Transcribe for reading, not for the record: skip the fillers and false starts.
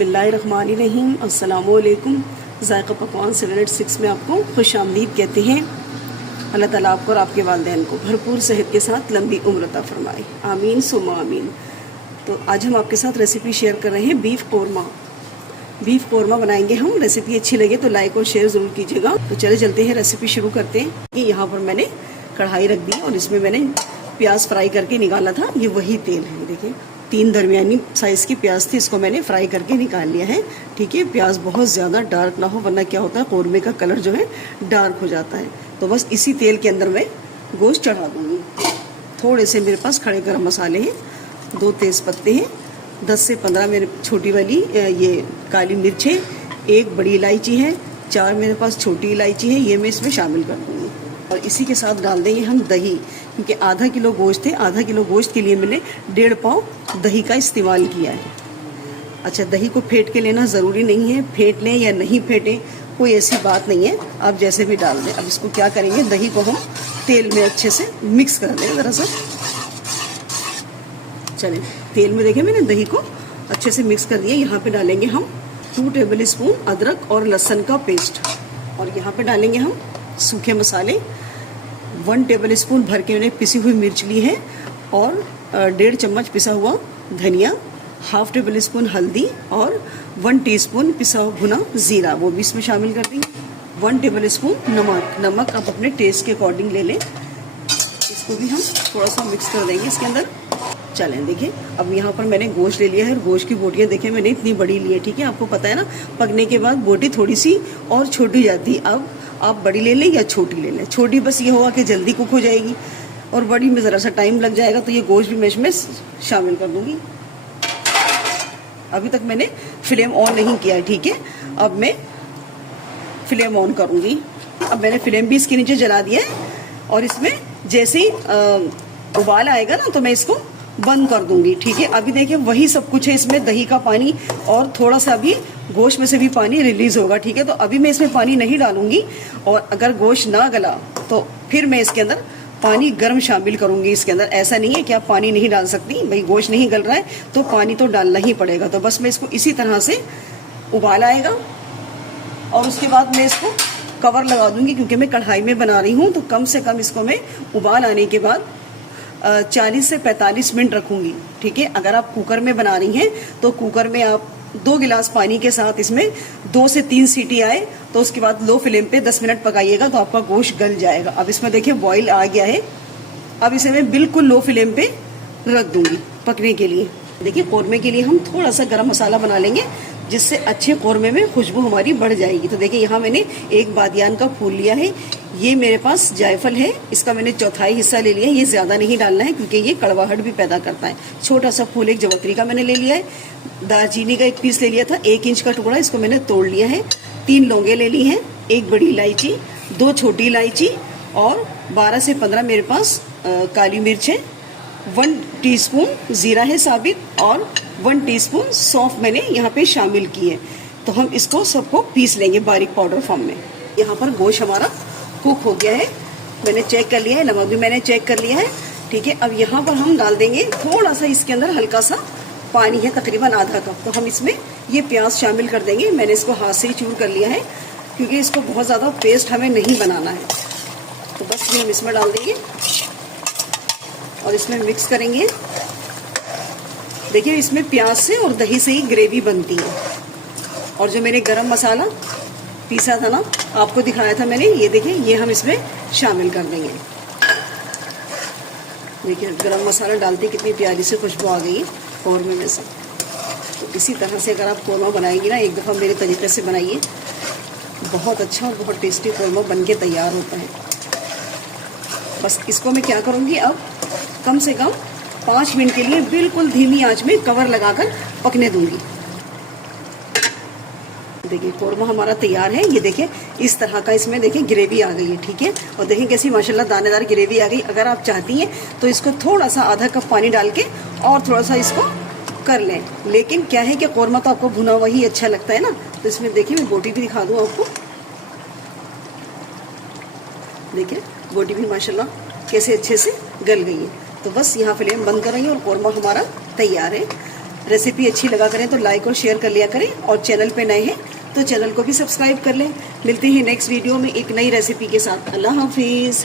बिस्मिल्लाहिर्रहमानिर्रहीम। अस्सलामुअलैकुम। ज़ायक़ा पकवान 786 में आपको खुश आमदीद कहते हैं। अल्लाह ताला आपको और आपके वालिदैन को भरपूर सेहत के साथ लंबी उम्र अता फरमाए, आमीन सुम्मा आमीन। तो आज हम आपके साथ रेसिपी शेयर कर रहे हैं बीफ कौरमा। बीफ कौरमा बनाएंगे हम। रेसिपी अच्छी लगे तो लाइक और शेयर ज़रूर कीजिएगा। तो चले चलते हैं, रेसिपी शुरू करते हैं। ये यहाँ पर मैंने कढ़ाई रख दी और इसमें मैंने प्याज फ्राई करके निकाला था। ये वही तेल है, देखिए 3 दरमियानी साइज़ की प्याज थी, इसको मैंने फ्राई करके निकाल लिया है। ठीक है, प्याज बहुत ज़्यादा डार्क ना हो, वरना क्या होता है कौरमे का कलर जो है डार्क हो जाता है। तो बस इसी तेल के अंदर मैं गोश्त चढ़ा दूँगी। थोड़े से मेरे पास खड़े गरम मसाले हैं, 2 तेज़ पत्ते हैं, 10 से 15 मेरे छोटी वाली ये काली मिर्च है, 1 बड़ी इलायची है, 4 मेरे पास छोटी इलायची है, ये मैं इसमें शामिल कर दूँगी। और इसी के साथ डाल देंगे हम दही, क्योंकि आधा किलो गोश्त है। आधा किलो गोश्त के लिए मैंने 1.5 पाव दही का इस्तेमाल किया है। अच्छा, दही को फेंट के लेना ज़रूरी नहीं है, फेंट लें या नहीं फेंटें कोई ऐसी बात नहीं है, आप जैसे भी डाल दें। अब इसको क्या करेंगे, दही को हम तेल में अच्छे से मिक्स कर दें ज़रा सा। चलिए, तेल में देखें मैंने दही को अच्छे से मिक्स कर दिया। यहाँ पे डालेंगे हम 2 टेबल स्पून अदरक और लहसुन का पेस्ट, और यहाँ पे डालेंगे हम सूखे मसाले। 1 टेबल स्पून भर के मैंने पिसी हुई मिर्च ली है, और 1.5 चम्मच पिसा हुआ धनिया, 1/2 टेबल स्पून हल्दी, और 1 टीस्पून पिसा हुआ भुना ज़ीरा, वो भी इसमें शामिल कर देंगे। 1 टेबल स्पून नमक आप अपने टेस्ट के अकॉर्डिंग ले लें। इसको भी हम थोड़ा सा मिक्स कर देंगे इसके अंदर। चलें, देखिए अब यहाँ पर मैंने गोश्त ले लिया है, और गोश्त की बोटियाँ देखें मैंने इतनी बड़ी ली है। ठीक है, आपको पता है ना, पकने के बाद बोटी थोड़ी सी और छोटी जाती है। अब आप बड़ी ले लें या छोटी ले लें। छोटी बस ये होगा कि जल्दी कुक हो जाएगी, और बड़ी में ज़रा सा टाइम लग जाएगा। तो ये गोश्त भी मैं इसमें शामिल कर दूँगी। अभी तक मैंने फ्लेम ऑन नहीं किया है। ठीक है, अब मैं फ्लेम ऑन करूँगी। अब मैंने फ्लेम भी इसके नीचे जला दिया है, और इसमें जैसे ही उबाल आएगा ना तो मैं इसको बंद कर दूंगी। ठीक है, अभी देखिए वही सब कुछ है इसमें, दही का पानी और थोड़ा सा अभी गोश्त में से भी पानी रिलीज होगा। ठीक है, तो अभी मैं इसमें पानी नहीं डालूंगी, और अगर गोश्त ना गला तो फिर मैं इसके अंदर पानी गर्म शामिल करूंगी इसके अंदर। ऐसा नहीं है कि आप पानी नहीं डाल सकती, भाई गोश्त नहीं गल रहा है तो पानी तो डालना ही पड़ेगा। तो बस मैं इसको इसी तरह से उबाल आएगा, और उसके बाद मैं इसको कवर लगा दूंगी, क्योंकि मैं कढ़ाई में बना रही हूँ। तो कम से कम इसको मैं उबाल आने के बाद 40 से 45 मिनट रखूंगी। ठीक है, अगर आप कुकर में बना रही हैं तो कुकर में आप 2 गिलास पानी के साथ इसमें 2 से 3 सीटी आए तो उसके बाद लो फ्लेम पे 10 मिनट पकाइएगा, तो आपका गोश्त गल जाएगा। अब इसमें देखिए बॉईल आ गया है। अब इसे मैं बिल्कुल लो फ्लेम पे रख दूंगी पकने के लिए। देखिए, कौरमे के लिए हम थोड़ा सा गरम मसाला बना लेंगे, जिससे अच्छे कौरमे में खुशबू हमारी बढ़ जाएगी। तो देखिए, यहाँ मैंने 1 बादियान का फूल लिया है। ये मेरे पास जायफल है, इसका मैंने 1/4 हिस्सा ले लिया है। ये ज़्यादा नहीं डालना है, क्योंकि ये कड़वाहट भी पैदा करता है। छोटा सा फूल 1 जवत्री का मैंने ले लिया है। दालचीनी का 1 पीस ले लिया था, 1 इंच का टुकड़ा, इसको मैंने तोड़ लिया है। 3 लौंगे ले ली हैं, 1 बड़ी इलायची, 2 छोटी इलायची, और 12 से 15 मेरे पास काली मिर्च है। 1 टीस्पून ज़ीरा है साबित, और 1 टीस्पून सौंफ मैंने यहाँ पे शामिल की है। तो हम इसको सबको पीस लेंगे बारीक पाउडर फॉर्म में। यहाँ पर गोश्त हमारा कुक हो गया है, मैंने चेक कर लिया है, नमक भी मैंने चेक कर लिया है। ठीक है, अब यहाँ पर हम डाल देंगे थोड़ा सा, इसके अंदर हल्का सा पानी है, तकरीबन आधा कप। तो हम इसमें ये प्याज शामिल कर देंगे। मैंने इसको हाथ से ही चूर कर लिया है, क्योंकि इसको बहुत ज़्यादा पेस्ट हमें नहीं बनाना है। तो बस ये हम इसमें डाल देंगे और इसमें मिक्स करेंगे। देखिए, इसमें प्याज से और दही से ही ग्रेवी बनती है। और जो मैंने गरम मसाला पीसा था ना, आपको दिखाया था मैंने, ये देखिए ये हम इसमें शामिल कर देंगे। देखिए, गरम मसाला डालते कितनी प्यारी से खुशबू आ गई है कौरमे में से। तो इसी तरह से अगर आप कौरमा बनाएंगी ना, एक दफ़ा मेरे तरीके से बनाइए, बहुत अच्छा और बहुत टेस्टी कौरमा बन के तैयार होता है। बस इसको मैं क्या करूँगी, अब कम से कम 5 मिनट के लिए बिल्कुल धीमी आंच में कवर लगाकर पकने दूंगी। देखिए, कौरमा हमारा तैयार है। ये देखिए इस तरह का इसमें देखिए ग्रेवी आ गई है। ठीक है, और देखिए कैसी माशाल्लाह दानेदार ग्रेवी आ गई। अगर आप चाहती हैं तो इसको थोड़ा सा आधा कप पानी डाल के और थोड़ा सा इसको कर लें। लेकिन क्या है कि कौरमा तो आपको भुना हुआ ही अच्छा लगता है ना। तो इसमें देखिए मैं बोटी भी दिखा दूँ आपको। देखिए बोटी भी माशाल्लाह कैसे अच्छे से गल गई है। तो बस यहाँ फ्लेम बंद कर रही है और कौरमा हमारा तैयार है। रेसिपी अच्छी लगा करें तो लाइक और शेयर कर लिया करें, और चैनल पे नए हैं तो चैनल को भी सब्सक्राइब कर लें। मिलते हैं नेक्स्ट वीडियो में एक नई रेसिपी के साथ। अल्लाह हाफिज़।